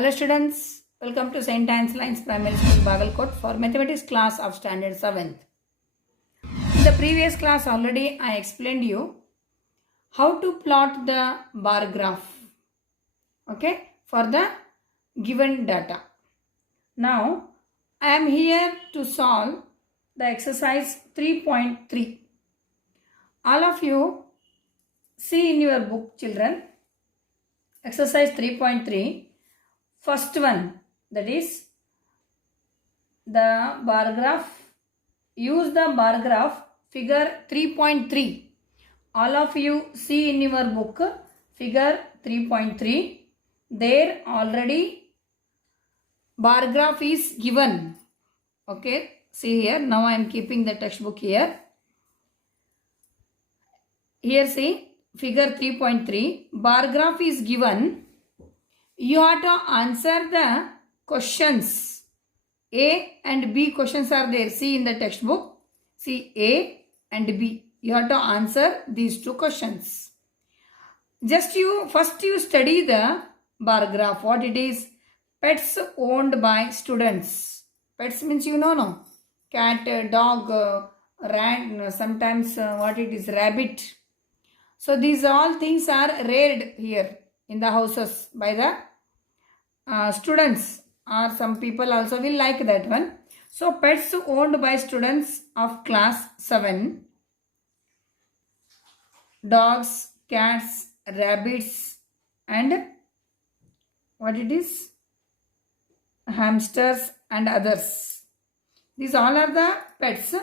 Hello students, welcome to St. Anne's Lines Primary School, Bagalkot for mathematics class of standard 7th. In the previous class already I explained you how to plot the bar graph, okay, for the given data. Now I am here to solve the exercise 3.3. All of you see in your book, children, exercise 3.3. First one, that is the bar graph. Use the bar graph figure 3.3. All of you see in your book figure 3.3. There already bar graph is given. Okay, see here. Now I am keeping the textbook here. Here see figure 3.3. Bar graph is given. You have to answer the questions. A and B questions are there. See in the textbook. See A and B. You have to answer these two questions. First you study the bar graph. What it is? Pets owned by students. Pets means you know, no? Cat, dog, rat, sometimes what it is? Rabbit. So these all things are reared here in the houses by the students, or some people also will like that one. So pets owned by students of class 7. Dogs, cats, rabbits and what it is? Hamsters and others. These all are the pets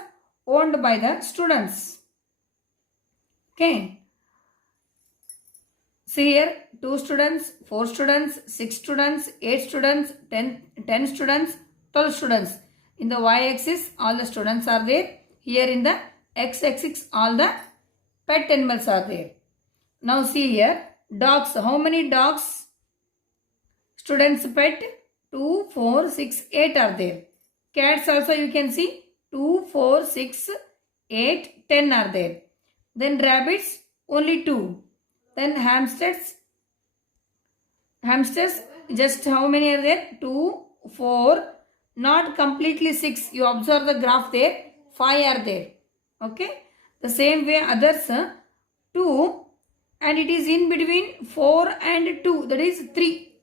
owned by the students. Okay. See here, 2 students, 4 students, 6 students, 8 students, 10 students, 12 students. In the y-axis, all the students are there. Here in the x-axis, all the pet animals are there. Now see here, dogs. How many dogs? Students pet, 2, 4, 6, 8 are there. Cats also you can see, 2, 4, 6, 8, 10 are there. Then rabbits, only 2. Then hamsters, just how many are there? 2, 4, not completely 6. You observe the graph there, 5 are there. Okay. The same way others, 2, and it is in between 4 and 2, that is 3.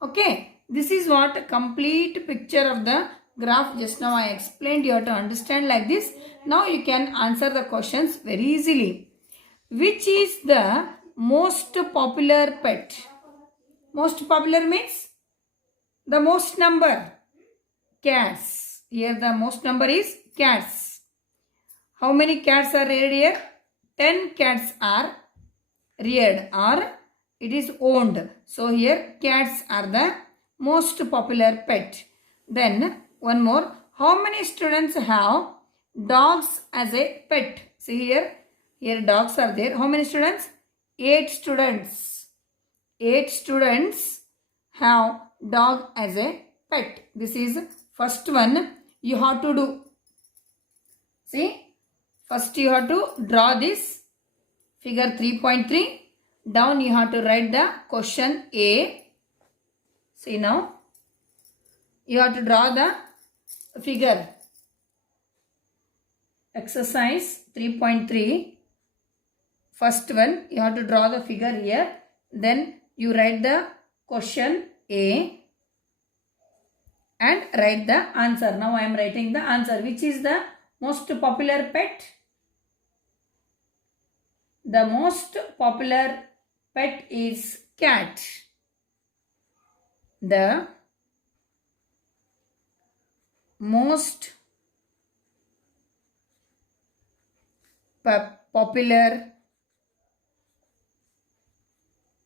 Okay. This is what complete picture of the graph just now I explained. You have to understand like this. Now you can answer the questions very easily. Which is the most popular pet? Most popular means the most number. Cats. Here the most number is cats. How many cats are reared here? 10 cats are reared or it is owned. So here cats are the most popular pet. Then one more. How many students have dogs as a pet? See here. Here dogs are there. How many students? 8 students. 8 students have dog as a pet. This is first one you have to do. See, first you have to draw this figure 3.3. Down you have to write the question A. See now, you have to draw the figure. Exercise 3.3. First one, you have to draw the figure here. Then you write the question A and write the answer. Now I am writing the answer. Which is the most popular pet? The most popular pet is cat. The most popular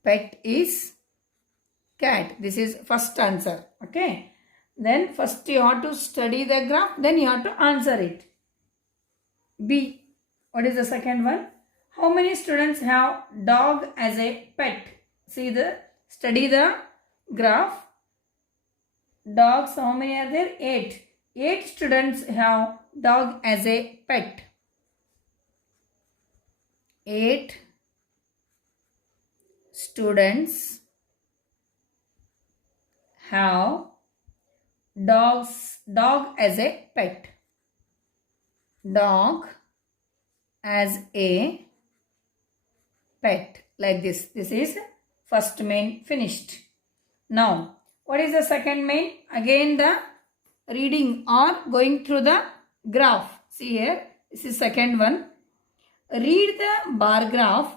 pet is cat. This is first answer. Okay. Then first you have to study the graph. Then you have to answer it. B. What is the second one? How many students have dog as a pet? See study the graph. Dogs, how many are there? 8. 8 students have dog as a pet. 8 students have dog as a pet. Dog as a pet, like this. This is first main finished. Now, what is the second main? Again the reading or going through the graph. See here, this is second one. Read the bar graph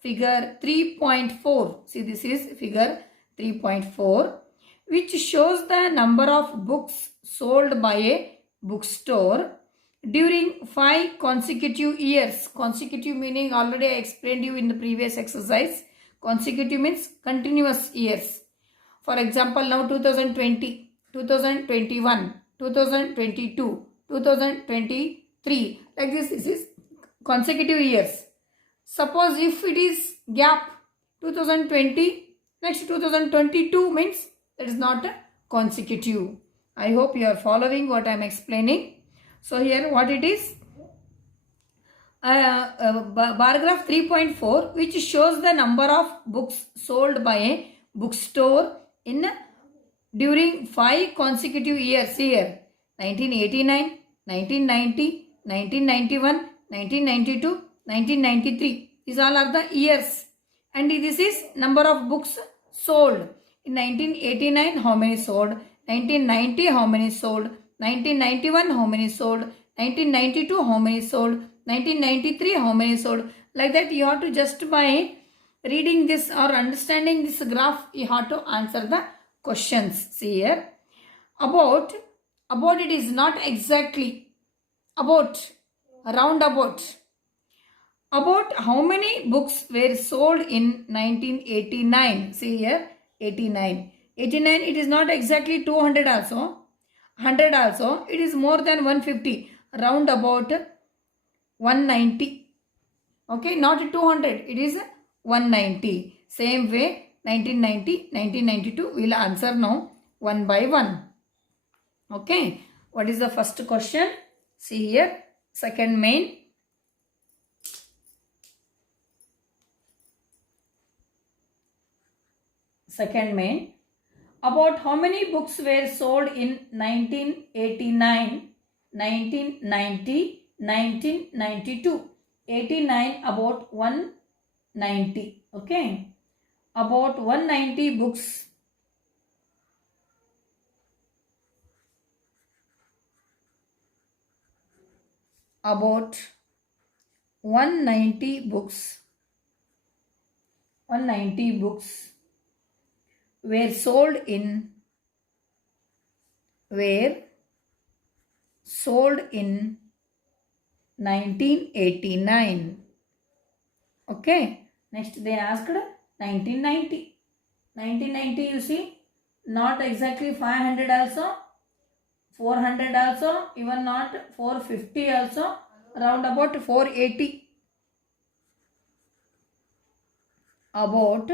figure 3.4. See, this is figure 3.4, which shows the number of books sold by a bookstore during 5 consecutive years. Consecutive meaning already I explained you in the previous exercise. Consecutive means continuous years. For example, now 2020, 2021, 2022, 2023. Like this is consecutive years. Suppose if it is gap 2020, next 2022 means that is not a consecutive. I hope you are following what I am explaining. So here what it is? Bar graph 3.4, which shows the number of books sold by a bookstore in during 5 consecutive years. Here 1989, 1990, 1991, 1992, 1993. These all are the years. And this is number of books sold. In 1989, how many sold? 1990, how many sold? 1991, how many sold? 1992, how many sold? 1993, how many sold? Like that you have to, just by reading this or understanding this graph, you have to answer the questions. See here. About it is not exactly. About, roundabout. About how many books were sold in 1989. See here, 89. 89, it is not exactly 200 also. 100 also. It is more than 150. Round about 190. Okay, not 200. It is 190. Same way, 1990, 1992. We will answer now one by one. Okay. What is the first question? See here. Second main. Second main. About how many books were sold in 1989, 1990, 1992. 89 about 190. Okay. About 190 books. About 190 books. 190 books were sold in 1989. Okay. Next they asked 1990. 1990 you see, not exactly 500 also, 400 also, even not 450 also, around about 480. About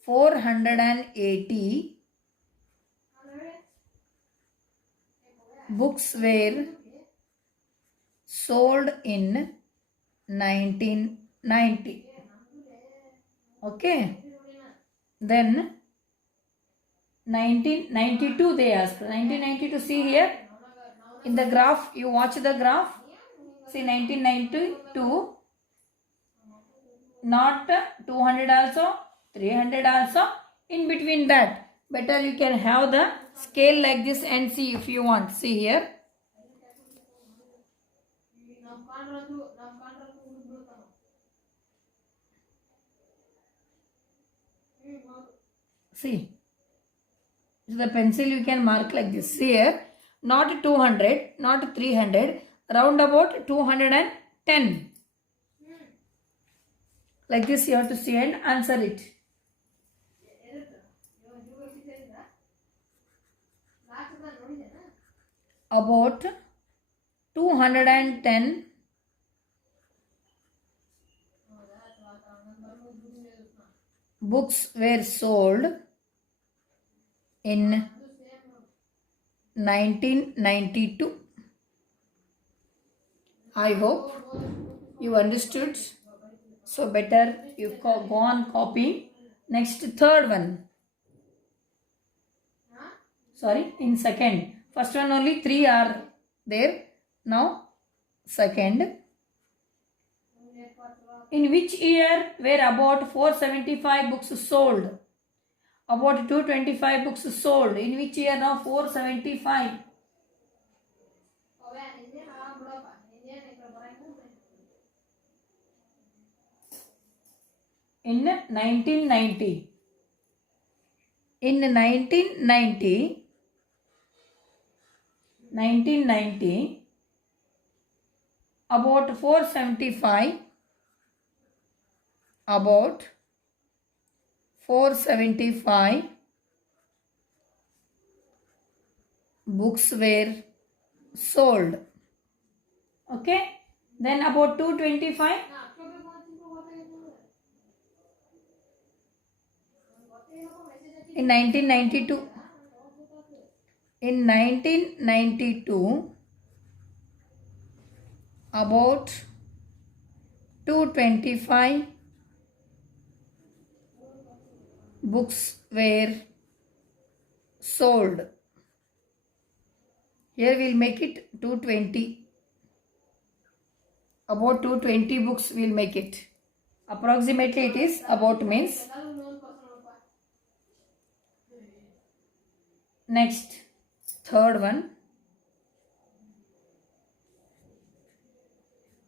480 books were sold in 1990. Okay. Then 1992 they asked. 1992, see here. In the graph, you watch the graph. See 1992. Not 200 also, 300 also. In between that, better you can have the scale like this and see if you want. See here. See. The pencil you can mark like this. See here. Not 200, not 300. Round about 210. Like this you have to see and answer it. About 210 books were sold in 1992. I hope you understood. So better you go on copying. Next, third one. Sorry, in second. First one only 3 are there. Now second. In which year were about 475 books sold? About 225 books sold. In which year now 475? In 1990. In 1990, about 475 books were sold. Okay. Then about 225. In 1992. In 1992, about 225 books were sold. Here we will make it 220. About 220 books we will make it. Approximately it is about means. Next, third one.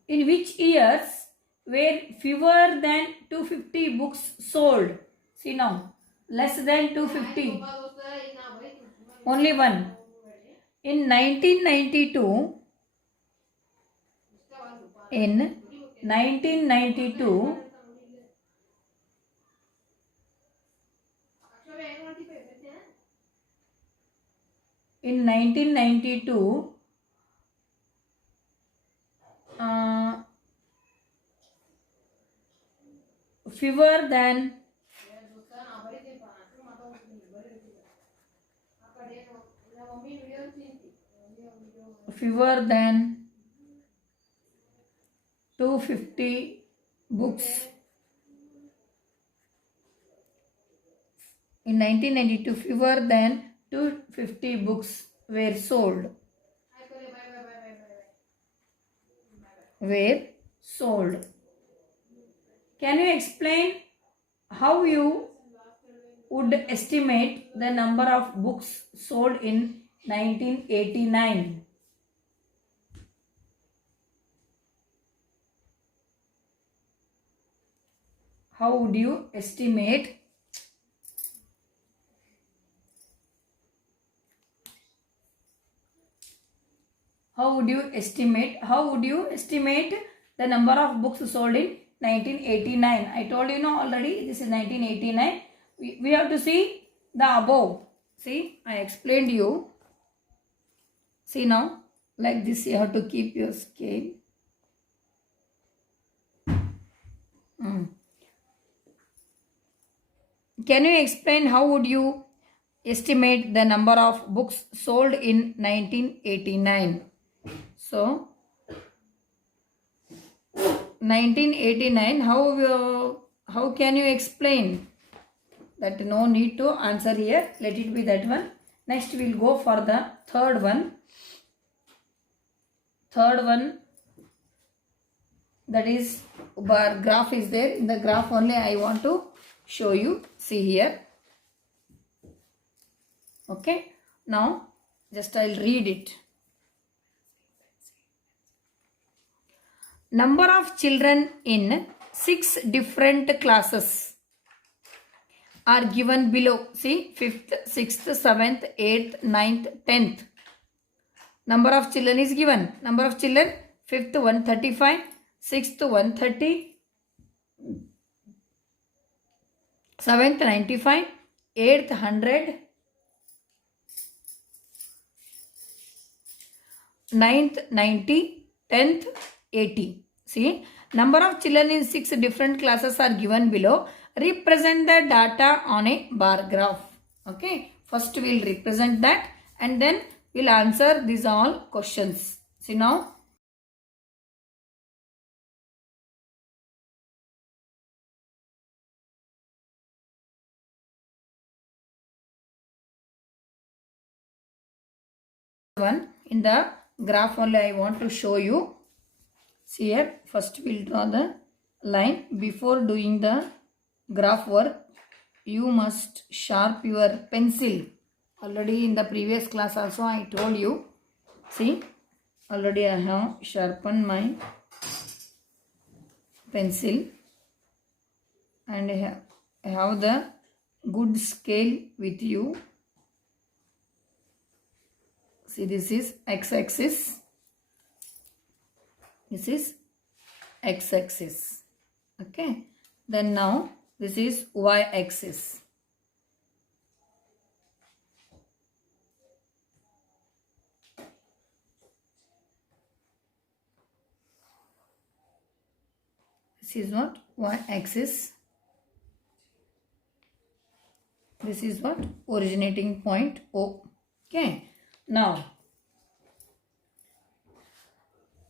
In which years were fewer than 250 books sold? See now, less than 250. Only one. In 1992, in 1992, in 1992, fewer than 250 books. In 1992, fewer than 250 books were sold. Can you explain how you would estimate the number of books sold in 1989? How would you estimate the number of books sold in 1989? I told you already, this is 1989. We have to see the above. See, I explained you. See now, like this you have to keep your scale. Can you explain how would you estimate the number of books sold in 1989? So, 1989, how can you explain? That no need to answer here. Let it be that one. Next we will go for the third one. Third one, that is bar graph is there. In the graph only I want to show you. See here. Okay. Now just I will read it. Number of children in 6 different classes are given below. See, 5th, 6th, 7th, 8th, 9th, 10th. Number of children is given. Number of children, 5th 135, 6th 130, 7th 95, 8th 100, 9th 90, 10th 80. See, number of children in 6 different classes are given below. Represent the data on a bar graph. Okay. First we will represent that and then we will answer these all questions. See now. one in the graph only I want to show you. See here, first we'll draw the line. Before doing the graph work, you must sharp your pencil. Already in the previous class also I told you. See, already I have sharpened my pencil and I have the good scale with you. See, this is x-axis. This is x-axis. Okay. Then now this is y-axis. This is what? Y-axis. This is what? Originating point O. Okay. Now,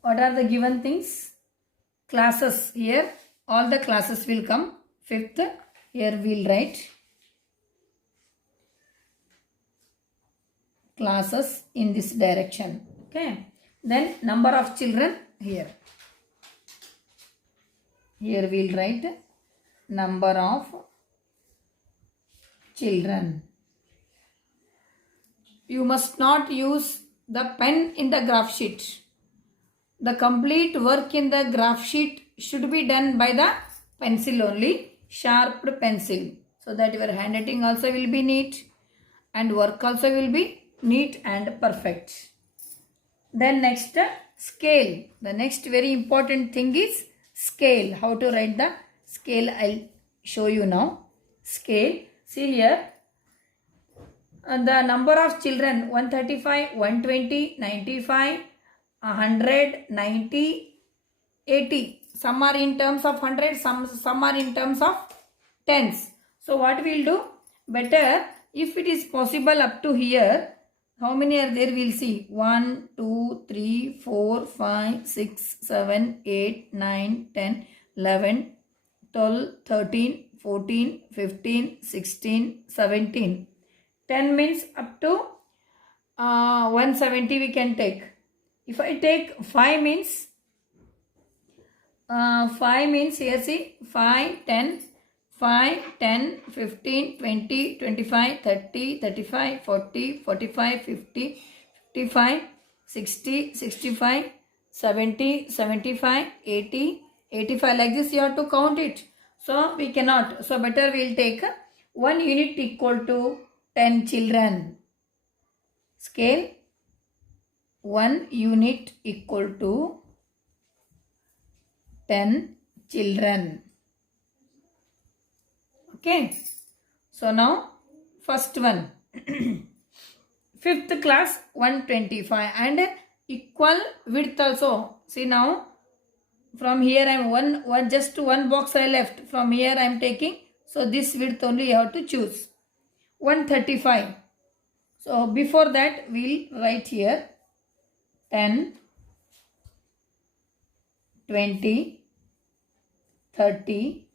what are the given things? Classes here. All the classes will come. Fifth, here we will write classes in this direction. Okay. Then number of children here. Here we will write number of children. You must not use the pen in the graph sheet. The complete work in the graph sheet should be done by the pencil only, sharpened pencil, so that your handwriting also will be neat and work also will be neat and perfect. Then next, scale. The next very important thing is scale. How to write the scale? I'll show you now. Scale. See here. And the number of children 135, 120, 95, 100, 90, 80. Some are in terms of 100, some are in terms of tens. So what we'll do? Better if it is possible up to here. How many are there? We'll see. 1, 2, 3, 4, 5, 6, 7, 8, 9, 10, 11, 12, 13, 14, 15, 16, 17. 10 means up to 170 we can take. If I take 5 means, 5 means here see 5, 10, 5, 10, 15, 20, 25, 30, 35, 40, 45, 50, 55, 60, 65, 70, 75, 80, 85. Like this you have to count it. So we cannot. So better we will take 1 unit equal to 10 children. Scale 1 unit equal to 10 children. Okay. So now first one. Fifth class 125 and equal width also. See now from here I am just one box I left. From here I am taking. So this width only you have to choose. 135. So before that we will write here 10, 20, 30,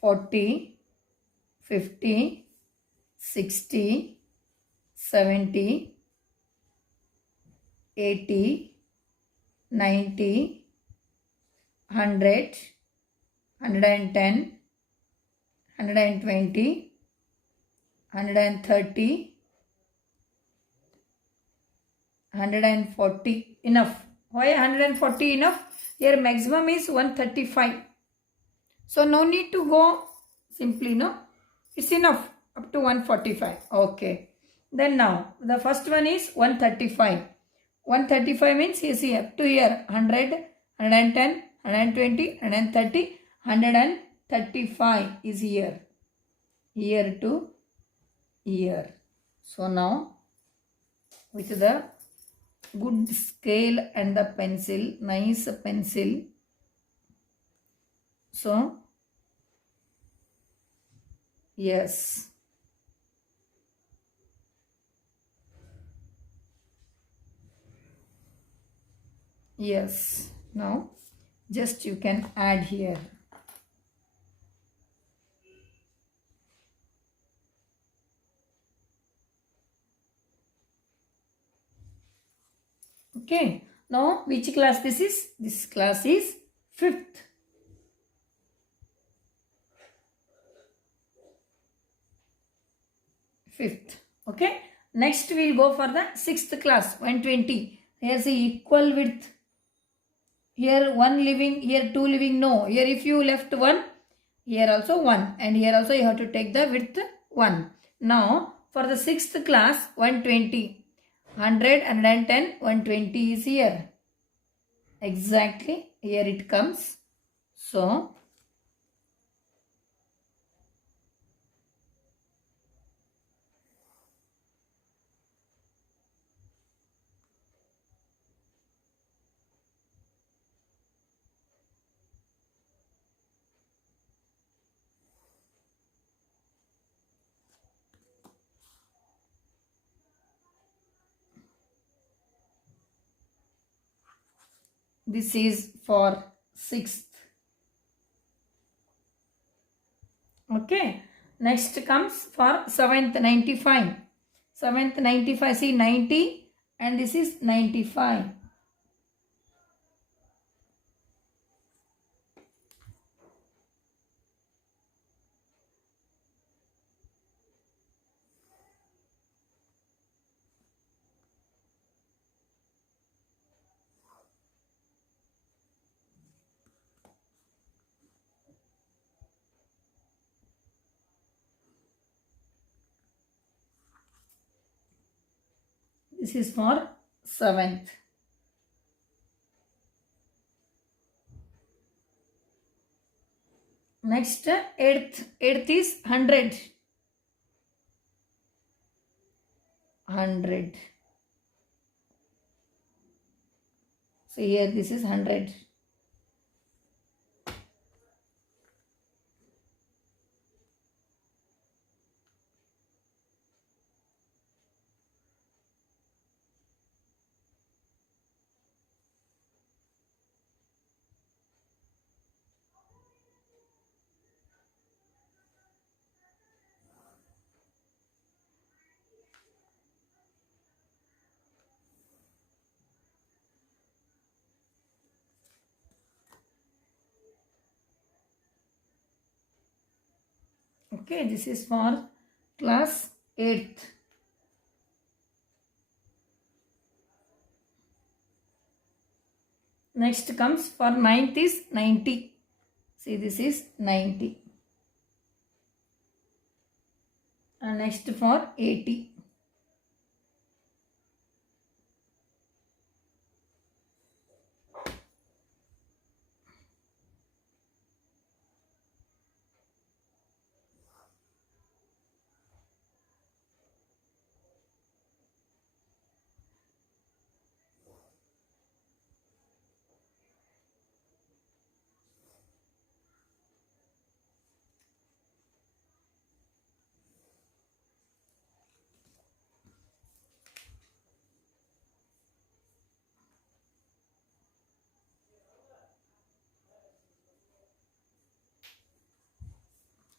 40, 50, 60, 70, 80, 90, 100, 110, 120, 130, 140. Enough. Why 140 enough? Here maximum is 135. So no need to go simply, no. It's enough up to 145. Okay. Then now the first one is 135. 135 means you see up to here 100, 110, 120, 130, 135 is here. Here to here. So now with the good scale and the pencil, nice pencil. So yes. Yes. Now just you can add here. Okay. Now, which class this is? This class is 5th. Fifth. Okay. Next, we will go for the 6th class, 120. Here see equal width. Here 1 living, here 2 living. No. Here if you left 1, here also 1. And here also you have to take the width 1. Now, for the 6th class, 120. 100, 110, 120 is here. Exactly. Here it comes. So, this is for 6th. Okay. Next comes for 7th, 95. 7th, 95. See 90 and this is 95. This is for 7th. Next, 8th. 8th is 100. 100. So here this is 100. Okay, this is for class 8th. Next comes for 9th is 90. See, this is 90. And next for 80.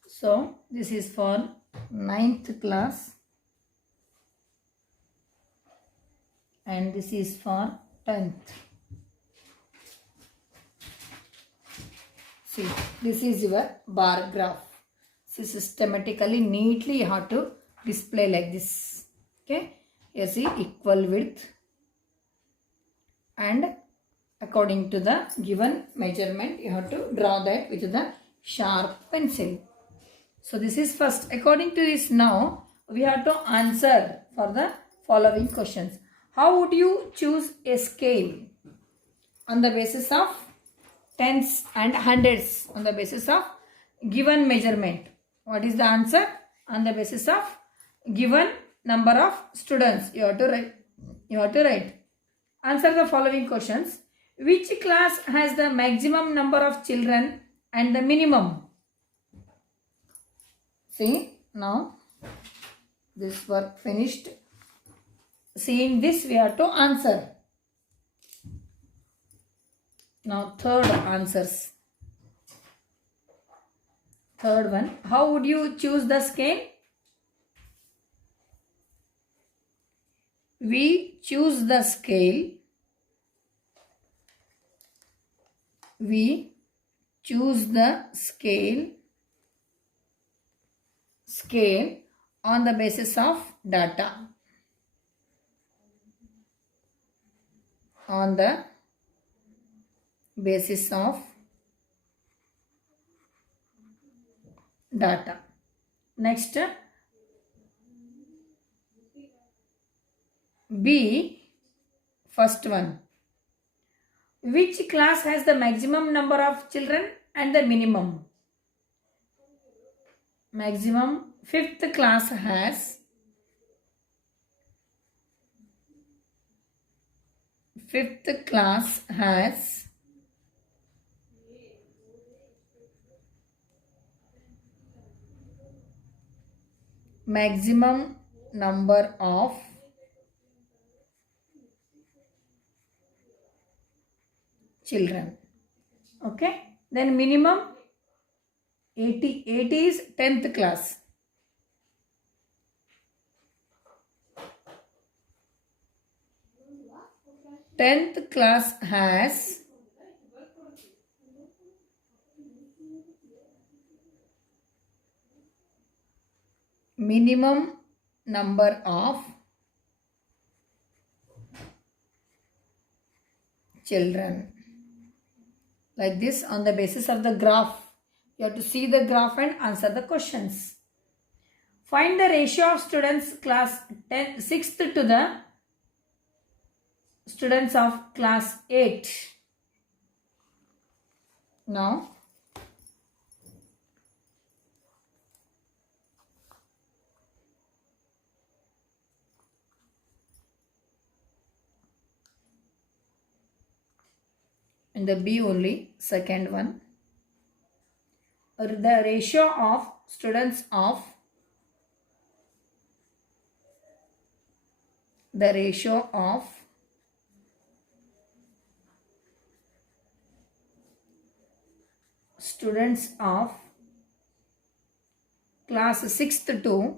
So, this is for 9th class. And this is for 10th. See, this is your bar graph. See, systematically, neatly you have to display like this. Okay. You see equal width. And according to the given measurement, you have to draw that with the sharp pencil. So this is first. According to this now, we have to answer for the following questions. How would you choose a scale? On the basis of tens and hundreds, on the basis of given measurement. What is the answer? On the basis of given number of students. You have to write. Answer the following questions. Which class has the maximum number of children and the minimum? See, now this work finished. Seeing this, we have to answer. Now, third answers. Third one. How would you choose the scale? We choose the scale we choose the scale on the basis of data. On the basis of data. Next, B, first one. Which class has the maximum number of children and the minimum? Maximum, fifth class has maximum number of children. Okay. Then minimum 80. 80 is 10th class. Tenth class has minimum number of children. Like this, on the basis of the graph. You have to see the graph and answer the questions. Find the ratio of students class 6th to the students of class 8. Now, in the B only, second one, the ratio of students of class 6th to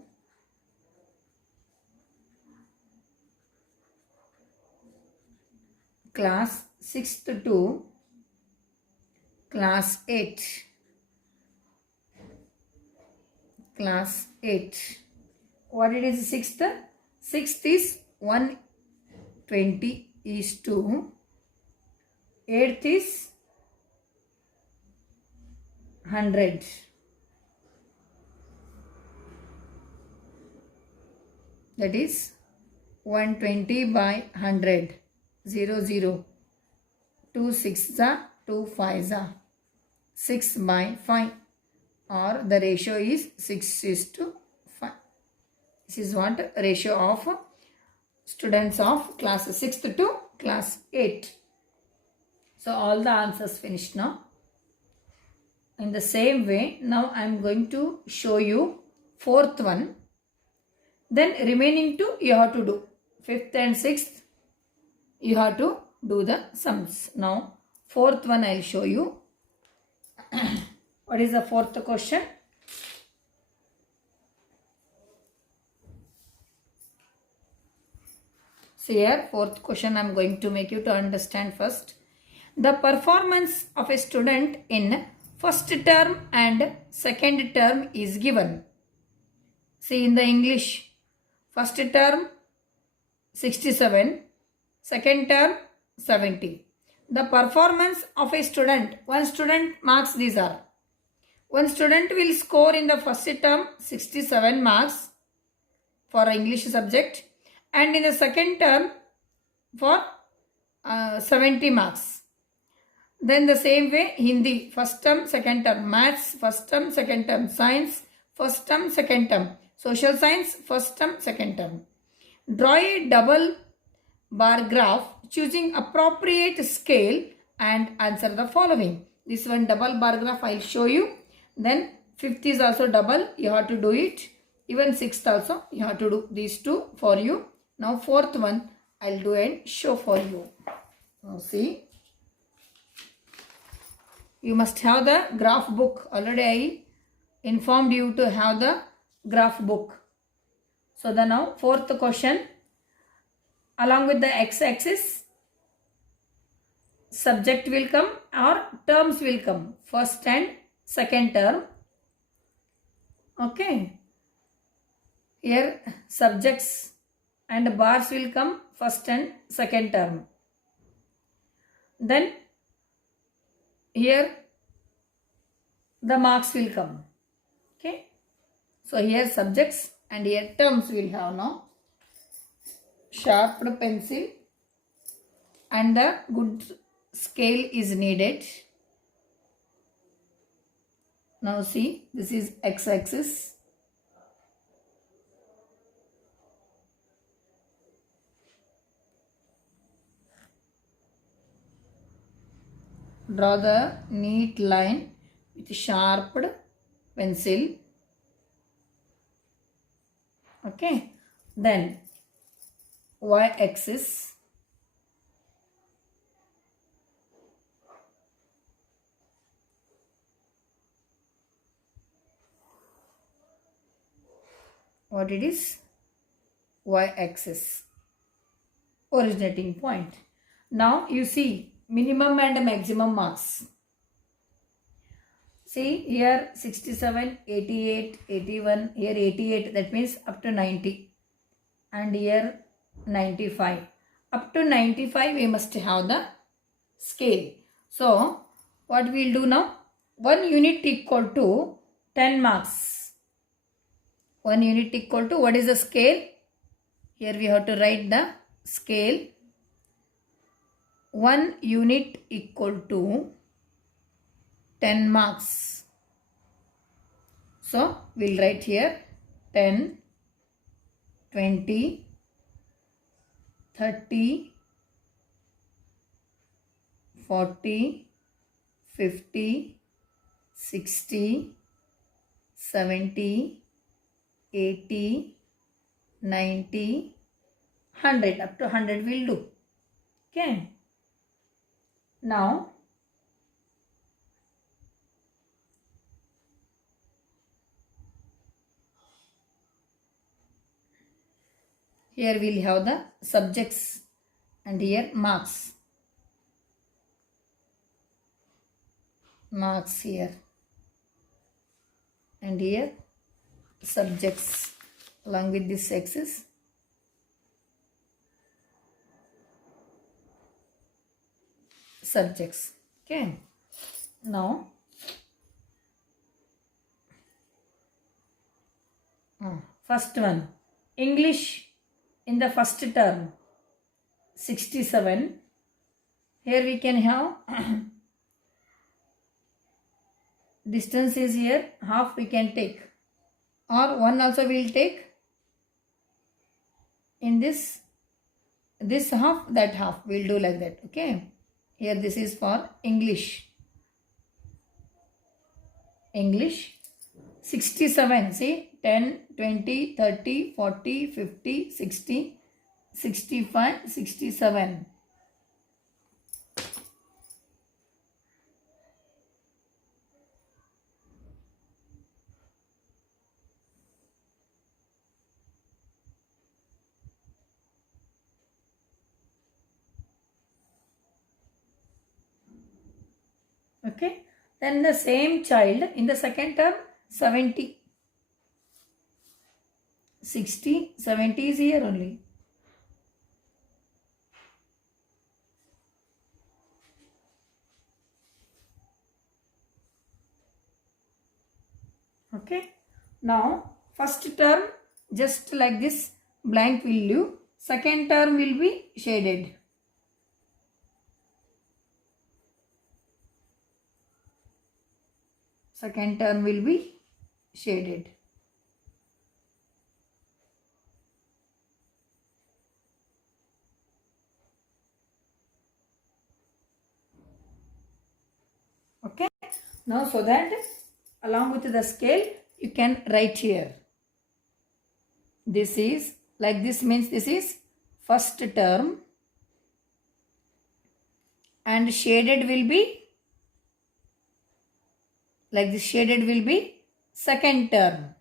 class 6th to class 8. Class 8. What it is 6th? 6th is 120 is to 8th is 100. That is 120 by 100. 0, 0. 2 6 are 2 5 are 6 by 5, or the ratio is 6 is to 5. This is what ratio of students of class 6th to class 8. So all the answers finished now. In the same way, now I am going to show you fourth one. Then remaining two you have to do. Fifth and sixth you have to do the sums. Now fourth one I will show you. What is the fourth question? So here fourth question I am going to make you to understand first. The performance of a student in first term and second term is given. See in the English, first term 67, second term 70. The performance of a student, one student marks these are. One student will score in the first term 67 marks for English subject, and in the second term for 70 marks. Then the same way Hindi, first term, second term, maths, first term, second term, science, first term, second term, social science, first term, second term. Draw a double bar graph choosing appropriate scale and answer the following. This one double bar graph I will show you. Then fifth is also double, you have to do it. Even sixth also you have to do these two for you. Now fourth one I will do and show for you. Now see. You must have the graph book. Already I informed you to have the graph book. So the now fourth question, along with the x-axis subject will come or terms will come, first and second term. Okay, here subjects and bars will come first and second term. Then here the marks will come. Okay, so here subjects and here terms will have now. Sharpened pencil and the good scale is needed. Now see, this is x-axis. Draw the neat line with sharpened pencil. Okay, then y-axis. What it is? Y-axis, originating point. Now you see minimum and maximum marks. See here 67, 88, 81, here 88, that means up to 90, and here 95. Up to 95 we must have the scale. So what we will do now? 1 unit equal to 10 marks. 1 unit equal to, what is the scale? Here we have to write the scale. 1 unit equal to 10 marks. So we'll write here 10, 20, 30, 40, 50, 60, 70, 80, 90, 100. Up to 100 will do. Okay. Now here we'll have the subjects and here marks. Marks here and here subjects along with this axis. Subjects. Okay. Now first one, English in the first term 67. Here we can have distance is here half we can take, or 1 also we will take. In this half, that half we will do like that. Okay, here this is for English. English 67. See, 10, 20, 30, 40, 50, 60, 65, 67. Okay, then the same child in the second term 70. 60, 70 is here only. Okay, now first term just like this blank will leave, second term will be shaded. Second term will be shaded. Okay, now so that along with the scale you can write here. This is like this, means this is first term and shaded will be like this, shaded will be second term.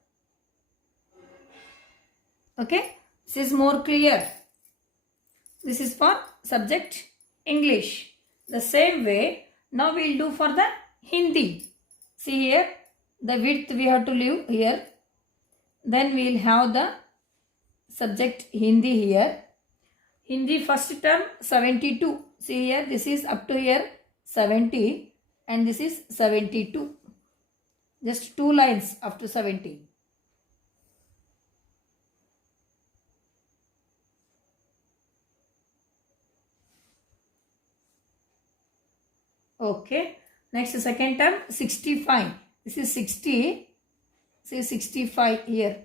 Okay, this is more clear. This is for subject English. The same way, now we will do for the Hindi. See here, the width we have to leave here. Then we will have the subject Hindi here. Hindi first term 72. See here, this is up to here 70 and this is 72. Just 2 lines up to 70. Okay. Next second term 65. This is 60. Say 65 here.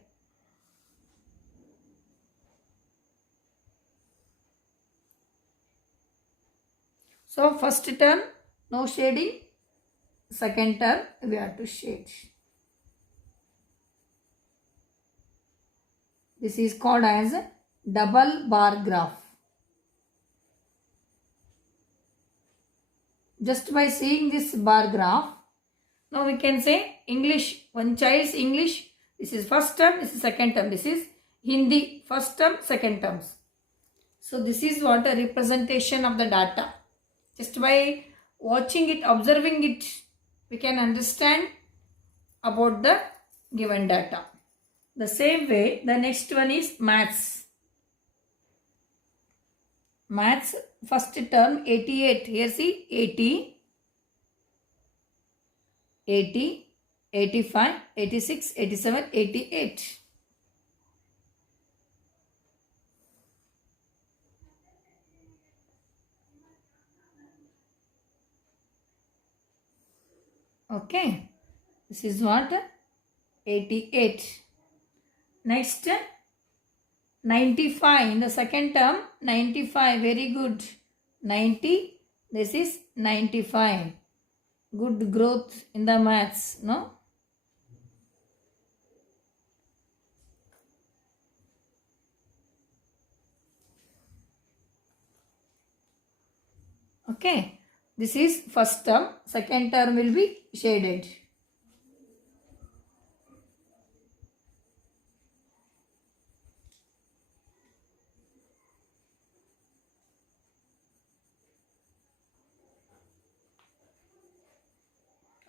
So first term no shading. Second term we have to shade. This is called as double bar graph. Just by seeing this bar graph, now we can say English, one child's English, this is first term, this is second term, this is Hindi, first term, second terms. So this is what a representation of the data. Just by watching it, observing it, we can understand about the given data. The same way, the next one is maths. Maths, first term 88. Here see 80, 80, 85, 86, 87, 88. Okay. This is what? 88. Next 95 in the second term 95, very good. 90, this is 95. Good growth in the maths, no? Okay, this is first term, second term will be shaded.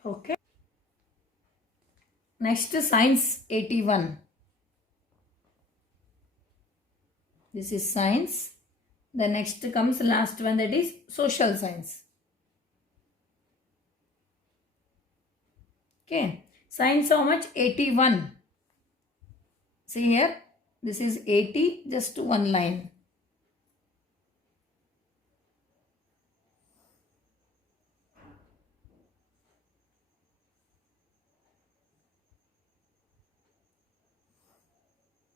Okay. Next science 81. This is science. The next comes last one, that is social science. Okay. Science how much? 81. See here. This is 80, just one line.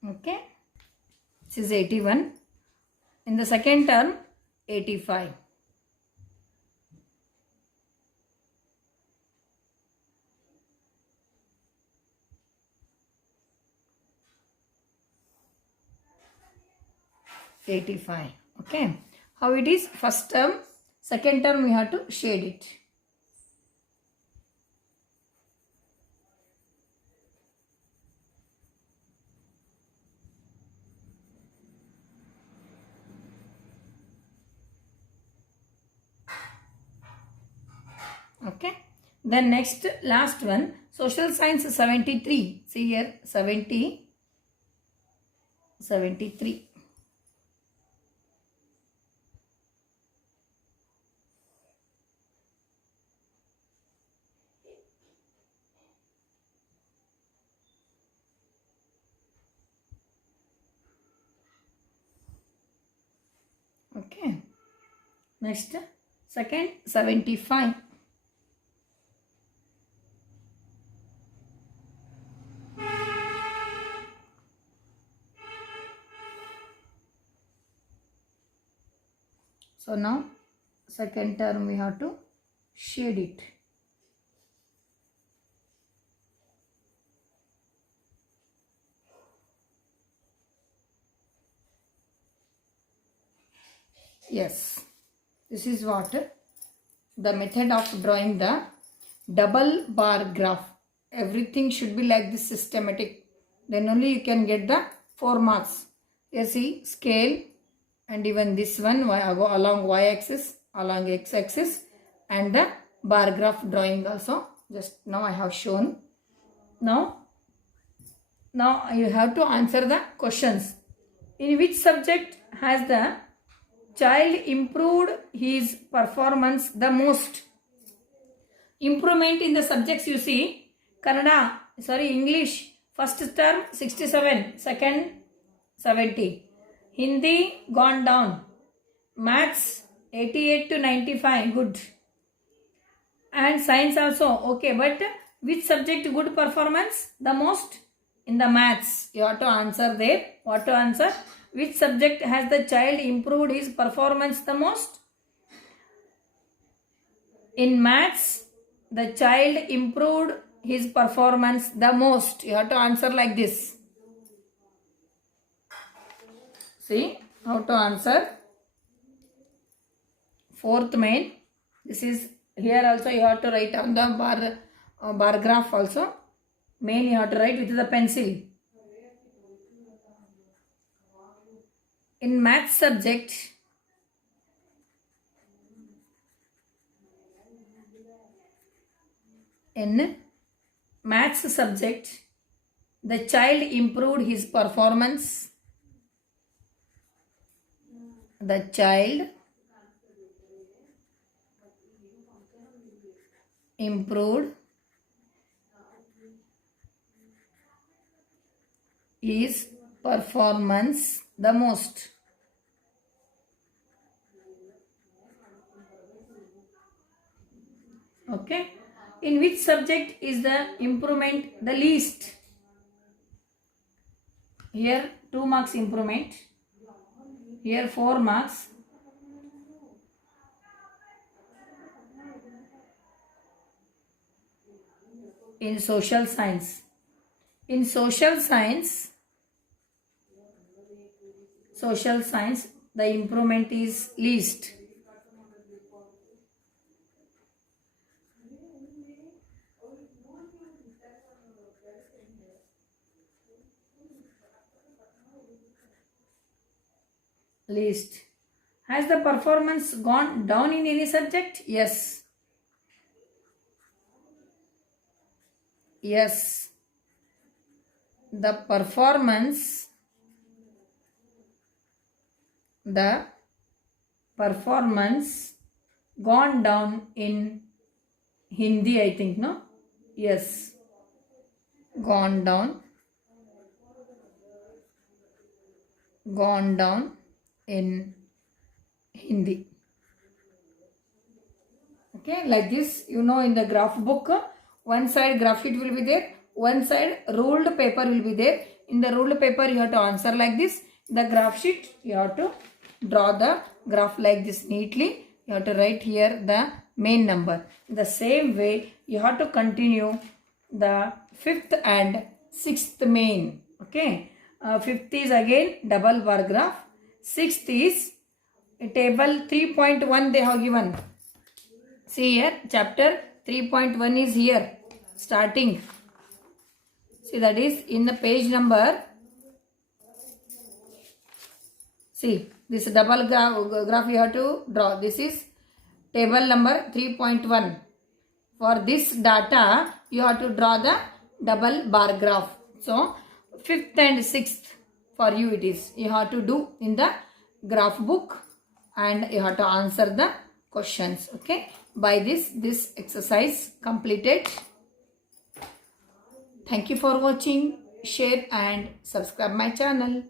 Okay. This is 81. In the second term, 85. Okay. How it is? First term, second term we have to shade it. Okay. Then next, last one, social science 73. See here, 70, 73. Okay. Next, second, 75. So now second term we have to shade it. Yes, this is what the method of drawing the double bar graph. Everything should be like this, systematic. Then only you can get the 4 marks. Here see scale, and even this one along y-axis along x-axis and the bar graph drawing also. Just now I have shown. Now you have to answer the questions. In which subject has the child improved his performance the most? Improvement in the subjects you see. English, first term 67, second 70. Hindi gone down. Maths 88 to 95, good. And science also, okay. But which subject good performance the most? In the maths, you have to answer there. What to answer? Which subject has the child improved his performance the most? In maths, the child improved his performance the most. You have to answer like this. See how to answer. Fourth main. This is here also you have to write on the bar graph also. Main you have to write with the pencil. In math subject, the child improved his performance. The child improved his performance the most. Okay. In which subject is the improvement the least? Here 2 marks improvement. Here 4 marks. In social science. In social science, the improvement is least. Least. Has the performance gone down in any subject? Yes. Yes. The performance gone down in Hindi, I think, no? Yes. Gone down in Hindi. Okay, like this, in the graph book, one side graph sheet will be there, one side ruled paper will be there. In the ruled paper, you have to answer like this. The graph sheet, you have to draw the graph like this neatly. You have to write here the main number. The same way, you have to continue the 5th and 6th main. Okay, 5th is again double bar graph. 6th is table 3.1 they have given. See here, chapter 3.1 is here, starting. See, that is in the page number. See, this double graph you have to draw. This is table number 3.1. For this data, you have to draw the double bar graph. So, 5th and 6th for you it is. You have to do in the graph book and you have to answer the questions. Okay. By this exercise completed. Thank you for watching. Share and subscribe my channel.